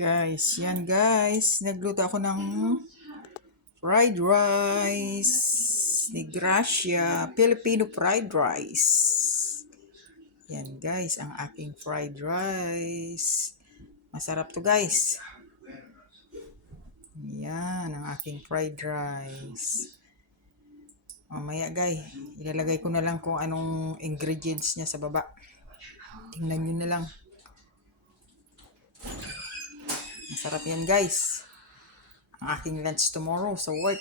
Yan guys, nagluto ako ng fried rice ni Gracia, Filipino fried rice. Yan guys, ang aking fried rice. Masarap to guys. Yan, ang aking fried rice. Mamaya guys, ilalagay ko na lang kung anong ingredients niya sa baba. Tingnan nyo na lang. Masarap yan guys. Ang aking lunch tomorrow sa work.